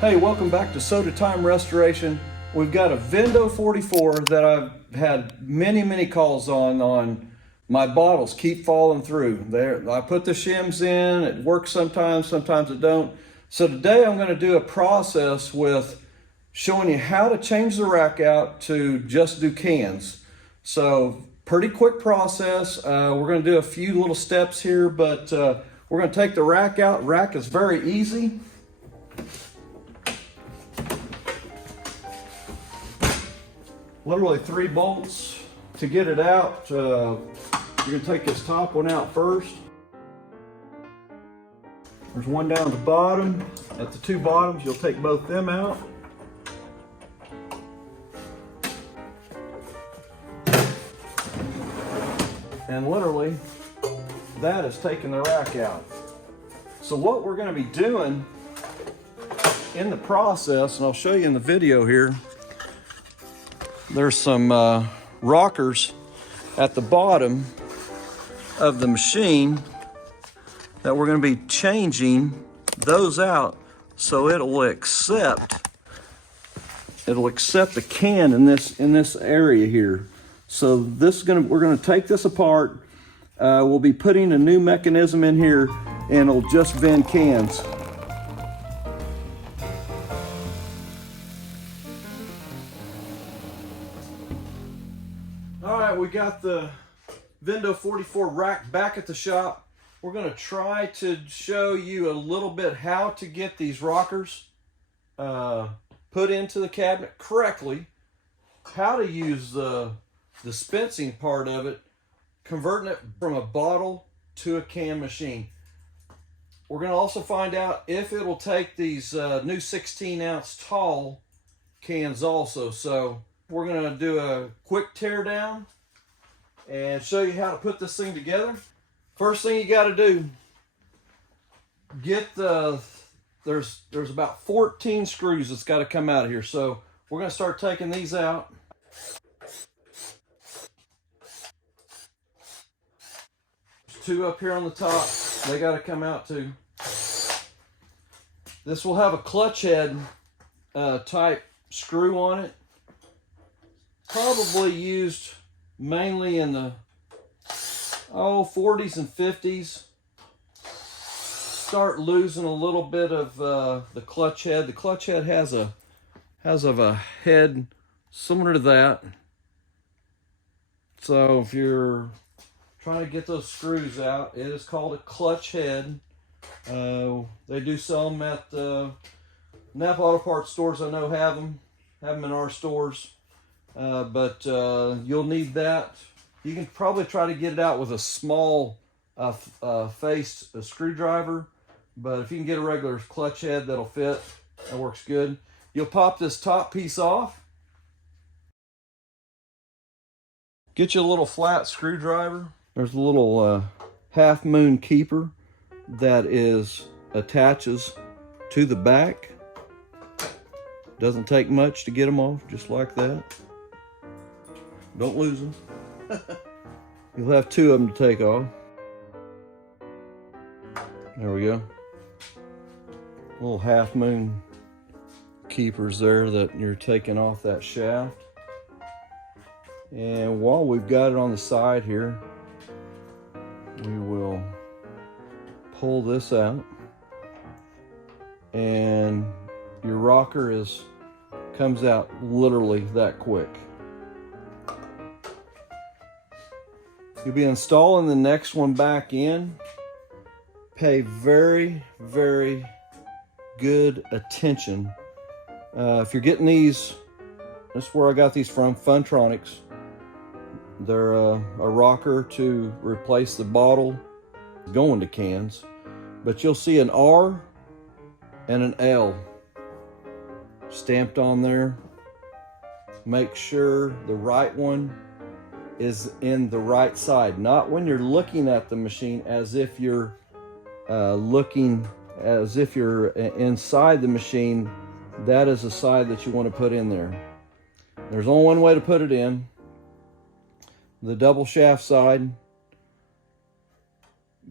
Hey, welcome back to Soda Time Restoration. We've got a Vendo 44 that I've had many calls on my bottles keep falling through. There, I put the shims in, it works sometimes it don't. So today I'm going to do a process with showing you how to change the rack out to just do cans. So pretty quick process. We're going to do a few little steps here, but we're going to take the rack out. Rack is very easy. Literally 3 bolts to get it out. You're going to take this top one out first. There's one down at the bottom. At the 2 bottoms, you'll take both them out. And literally, that is taking the rack out. So what we're going to be doing in the process, and I'll show you in the video here, there's some rockers at the bottom of the machine that we're going to be changing those out so it'll accept the can in this area here. So this is we're going to take this apart. We'll be putting a new mechanism in here and it'll just vend cans. All right, we got the Vendo 44 rack back at the shop. We're going to try to show you a little bit how to get these rockers put into the cabinet correctly, how to use the dispensing part of it, converting it from a bottle to a can machine. We're going to also find out if it will take these new 16-ounce tall cans also. So we're going to do a quick tear down and show you how to put this thing together. First thing you got to do, get there's about 14 screws that's got to come out of here. So we're going to start taking these out. There's 2 up here on the top. They got to come out too. This will have a clutch head type screw on it. Probably used mainly in the 40s and 50s. Start losing a little bit of the clutch head. The clutch head has a head similar to that. So if you're trying to get those screws out, it is called a clutch head. They do sell them at Napa Auto Parts stores. I know have them in our stores. But you'll need that. You can probably try to get it out with a small faced screwdriver, but if you can get a regular clutch head that'll fit, that works good. You'll pop this top piece off. Get you a little flat screwdriver. There's a little half moon keeper that attaches to the back. Doesn't take much to get them off, just like that. Don't lose them. You'll have 2 of them to take off. There we go. Little half moon keepers there that you're taking off that shaft. And while we've got it on the side here, we will pull this out. And your rocker comes out literally that quick. You'll be installing the next one back in. Pay very good attention. If you're getting these, this is where I got these from, Fun-Tronics. They're a rocker to replace the bottle going to cans. But you'll see an R and an L stamped on there. Make sure the right one is in the right side, not when you're looking at the machine as if you're inside the machine. That is the side that you want to put in there. There's only one way to put it in. The double shaft side.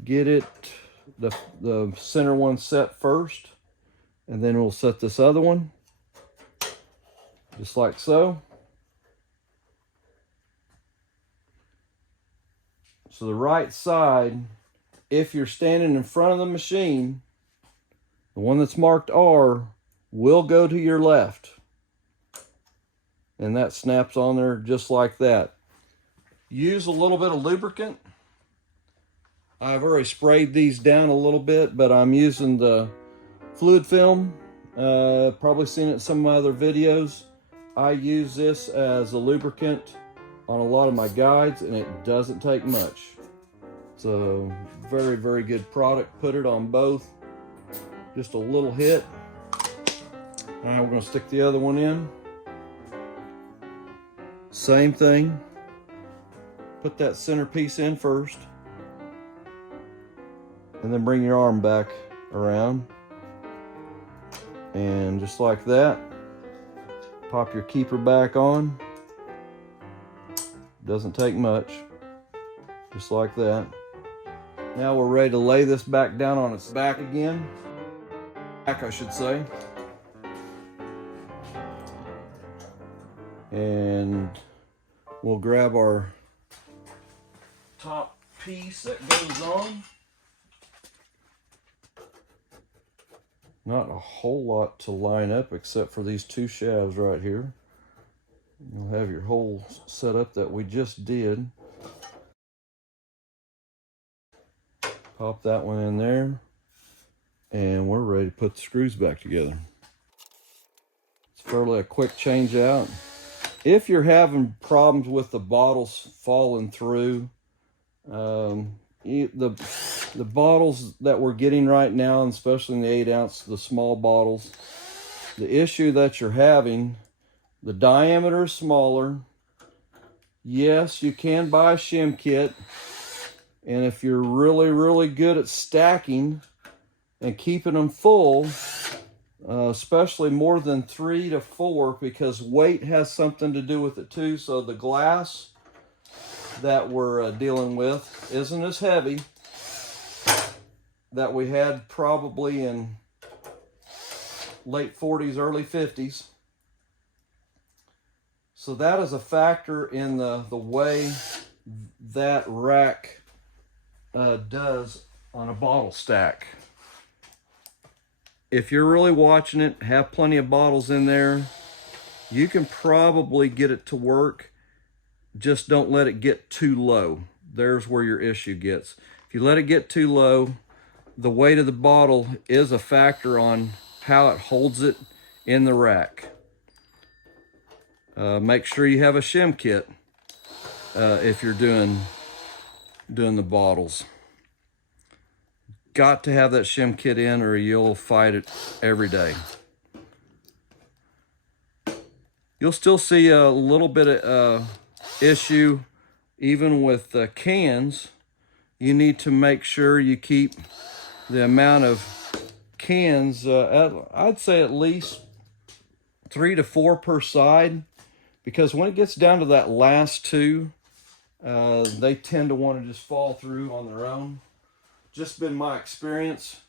Get it the center one set first, And then we'll set this other one, just like so. So the right side, if you're standing in front of the machine, the one that's marked R will go to your left. And that snaps on there just like that. Use a little bit of lubricant. I've already sprayed these down a little bit, but I'm using the fluid film. Probably seen it in some of my other videos. I use this as a lubricant on a lot of my guides, and it doesn't take much. It's a very, very good product. Put it on both. Just a little hit. All right, we're going to stick the other one in. Same thing. Put that centerpiece in first. And then bring your arm back around. And just like that, pop your keeper back on. Doesn't take much. Just like that. Now we're ready to lay this back down on its back again. Back, I should say. And we'll grab our top piece that goes on. Not a whole lot to line up except for these two shafts right here. You'll have your hole set up that we just did. Pop that one in there. And we're ready to put the screws back together. It's fairly a quick change out. If you're having problems with the bottles falling through, the bottles that we're getting right now, and especially in the 8-ounce, the small bottles, the issue that you're having, the diameter is smaller. Yes, you can buy a shim kit, and if you're really, really good at stacking and keeping them full, especially more than 3 to 4, because weight has something to do with it too. So the glass that we're dealing with isn't as heavy that we had probably in late 40s, early 50s. So that is a factor in the way that rack does on a bottle stack. If you're really watching it, have plenty of bottles in there, you can probably get it to work. Just don't let it get too low. There's where your issue gets. If you let it get too low, the weight of the bottle is a factor on how it holds it in the rack. Make sure you have a shim kit if you're doing the bottles. Got to have that shim kit in, or you'll fight it every day. You'll still see a little bit of issue even with cans. You need to make sure you keep the amount of cans, I'd say at least 3 to 4 per side, because when it gets down to that last two, they tend to want to just fall through on their own. Just been my experience.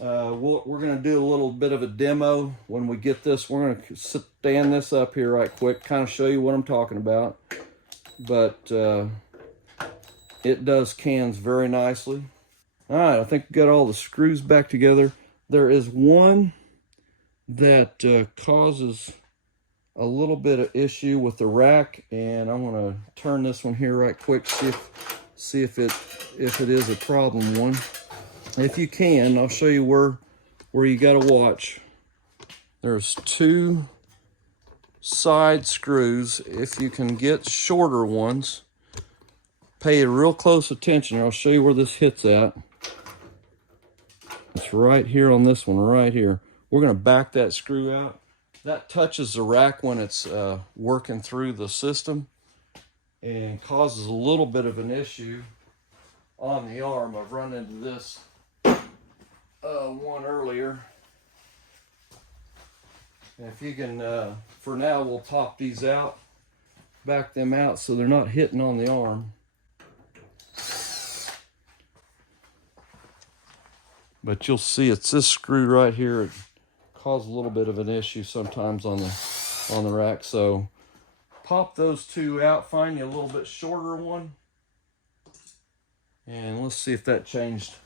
We're going to do a little bit of a demo when we get this. We're going to stand this up here right quick, kind of show you what I'm talking about. But it does cans very nicely. All right, I think we got all the screws back together. There is one that causes a little bit of issue with the rack, and I'm going to turn this one here right quick, see if it is a problem one. If you can, I'll show you where you got to watch. There's 2 side screws. If you can get shorter ones, pay real close attention. I'll show you where this hits at. It's right here on this one, right here. We're going to back that screw out. That touches the rack when it's working through the system and causes a little bit of an issue on the arm. I've run into this one earlier. And if you can, for now, we'll pop these out, back them out so they're not hitting on the arm. But you'll see it's this screw right here. cause a little bit of an issue sometimes on the rack. So pop those two out, find you a little bit shorter one, and let's see if that changed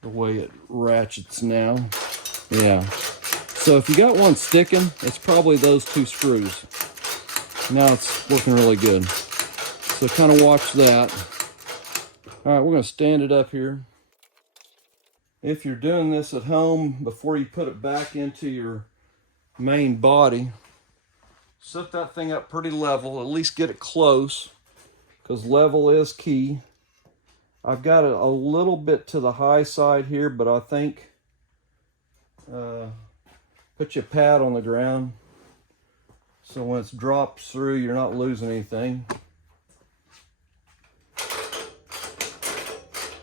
the way it ratchets now. Yeah. So if you got one sticking, it's probably those two screws. Now it's working really good. So kind of watch that. All right, we're going to stand it up here. If you're doing this at home, before you put it back into your main body, set that thing up pretty level, at least get it close, because level is key. I've got it a little bit to the high side here, but I think put your pad on the ground so when it drops through, you're not losing anything.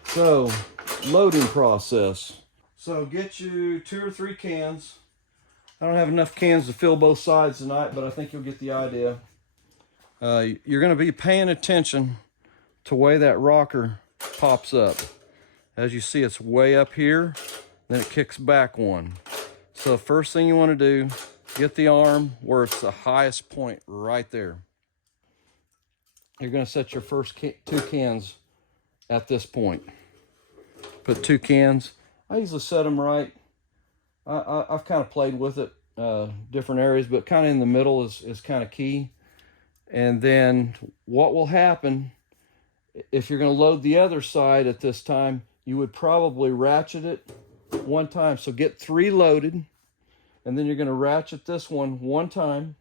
So, loading process. So get you 2 or 3 cans. I don't have enough cans to fill both sides tonight, but I think you'll get the idea. You're going to be paying attention to the way that rocker pops up. As you see, it's way up here, then it kicks back one. So first thing you want to do, get the arm where it's the highest point right there. You're going to set your first 2 cans at this point. Put 2 cans. I usually set them right. I've kind of played with it, different areas, but kind of in the middle is kind of key. And then what will happen, if you're going to load the other side at this time, you would probably ratchet it one time. So get 3 loaded, and then you're going to ratchet this one time.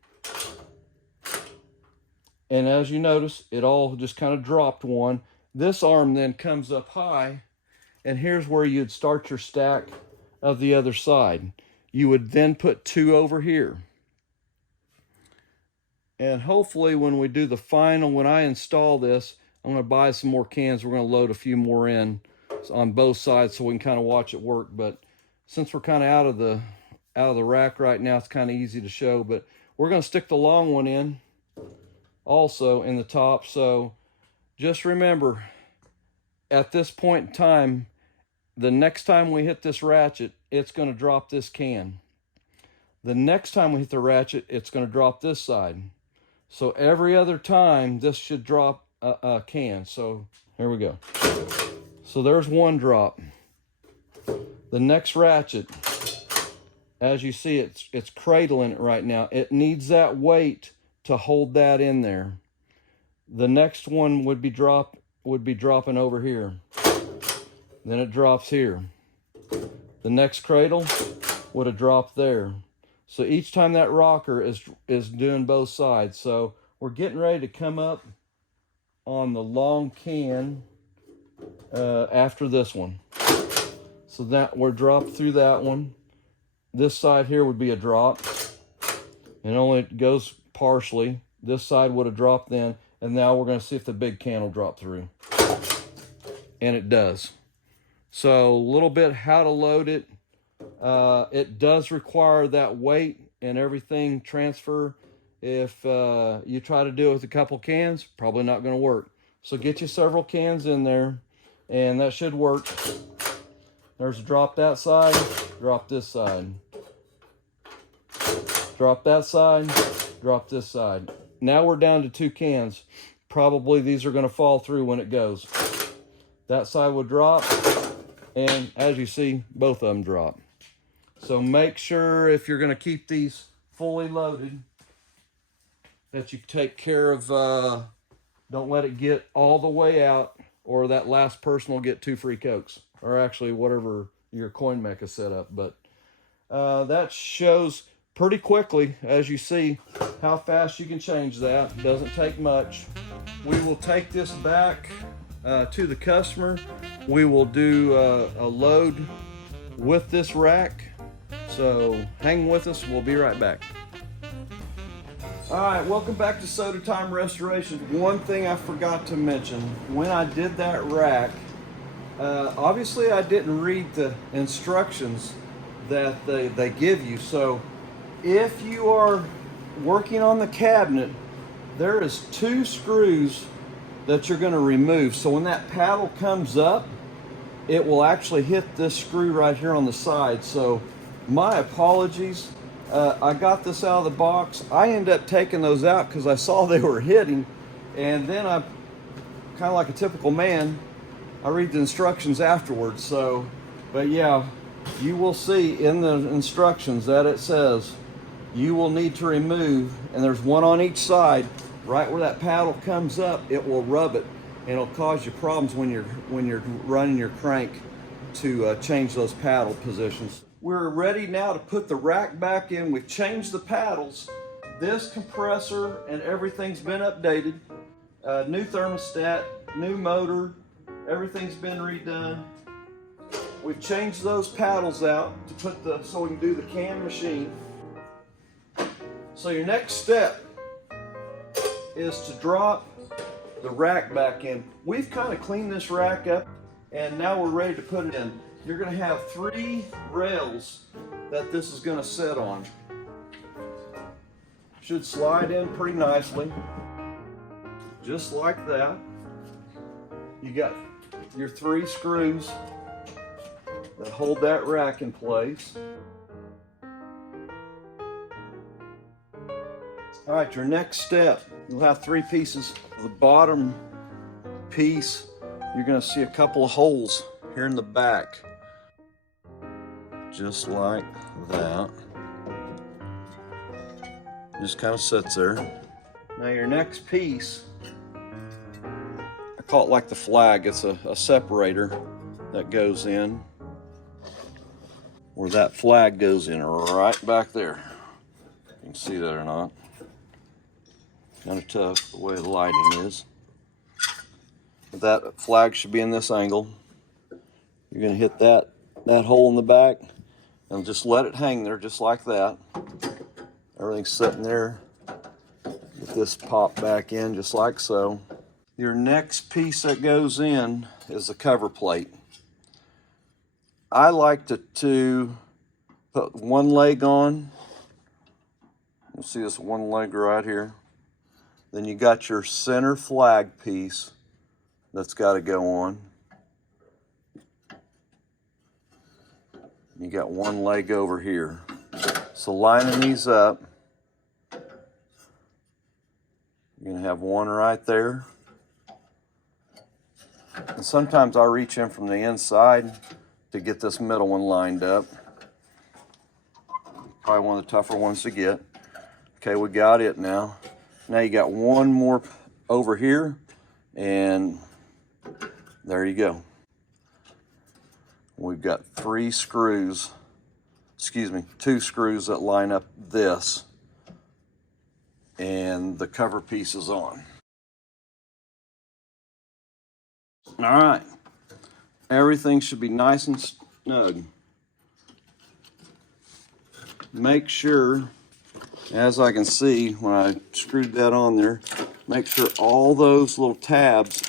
And as you notice, it all just kind of dropped one. This arm then comes up high, and here's where you'd start your stack of the other side. You would then put 2 over here. And hopefully when we do the final, when I install this, I'm going to buy some more cans. We're going to load a few more in on both sides so we can kind of watch it work. But since we're kind of out of the rack right now, it's kind of easy to show. But we're going to stick the long one in also in the top. So just remember, at this point in time, the next time we hit this ratchet, it's going to drop this can. The next time we hit the ratchet, it's going to drop this side. So every other time, this should drop a can. So here we go. So there's one drop. The next ratchet, as you see, it's cradling it right now. It needs that weight to hold that in there. The next one would be dropping over here. Then it drops here. The next cradle would have dropped there. So each time that rocker is doing both sides. So we're getting ready to come up on the long can after this one. So that we're dropped through that one. This side here would be a drop. And only goes partially. This side would have dropped then. And now we're going to see if the big can will drop through. And it does. So a little bit how to load it. It does require that weight and everything transfer. If you try to do it with a couple cans, probably not going to work. So get you several cans in there, and that should work. There's a drop that side, drop this side. Drop that side, drop this side. Now we're down to 2 cans. Probably these are going to fall through when it goes. That side will drop, and as you see, both of them drop. So make sure if you're going to keep these fully loaded that you take care of, don't let it get all the way out, or that last person will get 2 free Cokes, or actually whatever your coin mech is set up. But that shows pretty quickly, as you see, how fast you can change that. Doesn't take much. We will take this back to the customer. We will do a load with this rack. So hang with us, we'll be right back. All right, welcome back to Soda Time Restoration. One thing I forgot to mention, when I did that rack, obviously I didn't read the instructions that they give you. So if you are working on the cabinet, there is 2 screws that you're going to remove. So when that paddle comes up, it will actually hit this screw right here on the side. So My apologies. I got this out of the box. I ended up taking those out because I saw they were hitting, and then I, kind of like a typical man, I read the instructions afterwards. So, but yeah, you will see in the instructions that it says you will need to remove, and there's one on each side, right where that paddle comes up. It will rub it, and it'll cause you problems when you're running your crank to change those paddle positions. We're ready now to put the rack back in. We've changed the paddles. This compressor and everything's been updated. New thermostat, new motor, everything's been redone. We've changed those paddles out to put so we can do the can machine. So your next step is to drop the rack back in. We've kind of cleaned this rack up, and now we're ready to put it in. You're going to have 3 rails that this is going to sit on. Should slide in pretty nicely, just like that. You got your 3 screws that hold that rack in place. All right, your next step, you'll have 3 pieces. The bottom piece, you're going to see a couple of holes here in the back, just like that. Just kind of sits there. Now your next piece, I call it like the flag. It's a separator that goes in, where that flag goes in right back there. You can see that or not. Kind of tough the way the lighting is. But that flag should be in this angle. You're going to hit that hole in the back and just let it hang there just like that. Everything's sitting there. Get this pop back in just like so. Your next piece that goes in is the cover plate. I like to put one leg on. You'll see this one leg right here. Then you got your center flag piece that's got to go on. You got one leg over here. So lining these up, you're going to have one right there. And sometimes I reach in from the inside to get this middle one lined up. Probably one of the tougher ones to get. Okay, we got it now. Now you got one more over here, and there you go. We've got 2 screws that line up this, and the cover piece is on. All right, everything should be nice and snug. Make sure, as I can see when I screwed that on there, make sure all those little tabs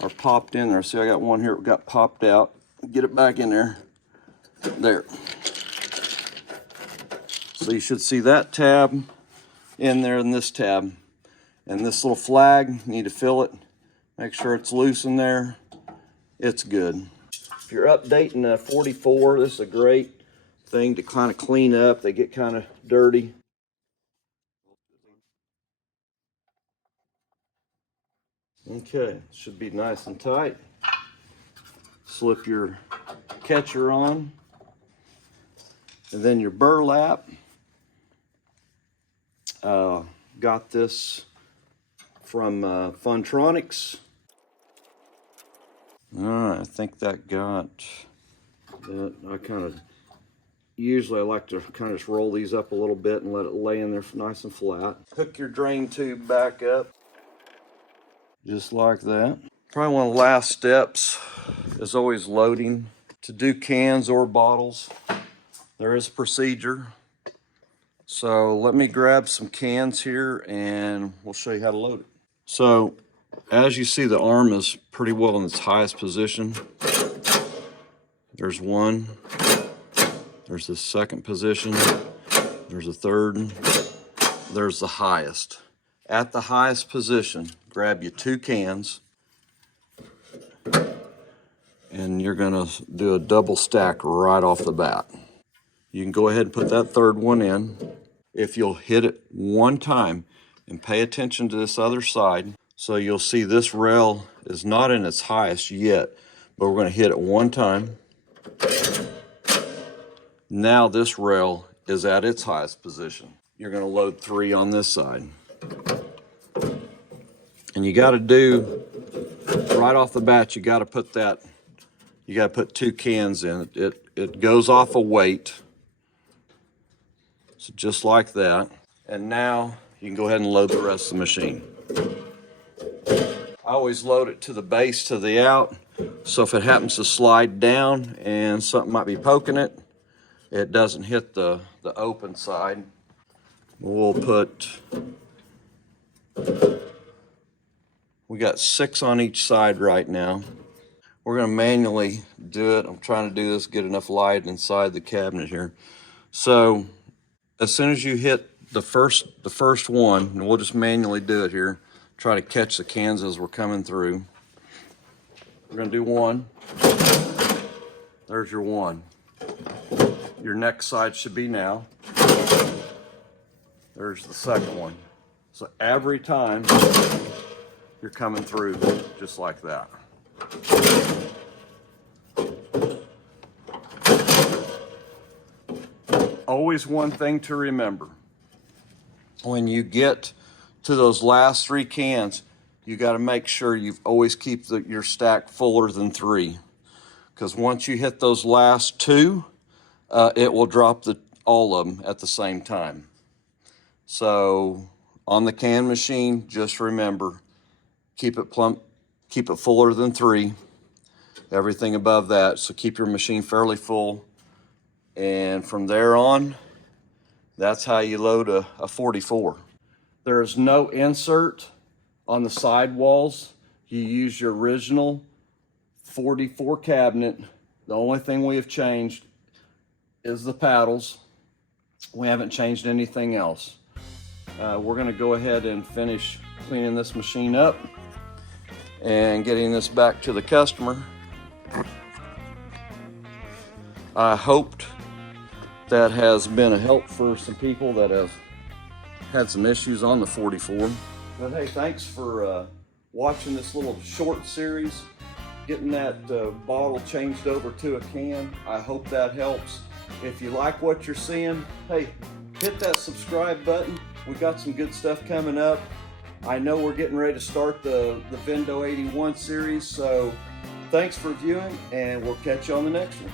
are popped in there. See, I got one here that got popped out. Get it back in there. There. So you should see that tab in there and this tab. And this little flag, you need to fill it. Make sure it's loose in there. It's good. If you're updating a 44, this is a great thing to kind of clean up. They get kind of dirty. Okay, should be nice and tight. Slip your catcher on, and then your burlap. Got this from Fun-Tronics. All right, I think that got that. Usually I like to kind of just roll these up a little bit and let it lay in there nice and flat. Hook your drain tube back up, just like that. Probably one of the last steps is always loading. To do cans or bottles, there is a procedure. So let me grab some cans here and we'll show you how to load it. So as you see, the arm is pretty well in its highest position. There's one, there's the second position, there's a third, there's the highest. At the highest position, grab you 2 cans, and you're gonna do a double stack right off the bat. You can go ahead and put that third one in. If you'll hit it one time and pay attention to this other side, so you'll see this rail is not in its highest yet, but we're going to hit it one time. Now this rail is at its highest position. You're going to load 3 on this side. And you got to do, right off the bat, you got to put 2 cans in. It goes off a weight. So just like that. And now you can go ahead and load the rest of the machine. I always load it to the base, to the out. So if it happens to slide down and something might be poking it, it doesn't hit the open side. We got 6 on each side right now. We're going to manually do it. I'm trying to do this, get enough light inside the cabinet here. So as soon as you hit the first one, and we'll just manually do it here, try to catch the cans as we're coming through. We're going to do 1. There's your 1. Your next side should be now. There's the second one. So every time you're coming through just like that. Always one thing to remember. When you get to those last 3 cans, you got to make sure you always keep your stack fuller than 3. Because once you hit those last 2, it will drop all of them at the same time. So on the can machine, just remember, keep it fuller than 3. Everything above that, so keep your machine fairly full. And from there on, that's how you load a 44. There is no insert on the side walls. You use your original 44 cabinet. The only thing we have changed is the paddles. We haven't changed anything else. We're going to go ahead and finish cleaning this machine up and getting this back to the customer. I hoped that has been a help for some people that have had some issues on the 44. But hey, thanks for watching this little short series, getting that bottle changed over to a can. I hope that helps. If you like what you're seeing, hey, hit that subscribe button. We got some good stuff coming up. I know we're getting ready to start the Vendo 81 series, so thanks for viewing, and we'll catch you on the next one.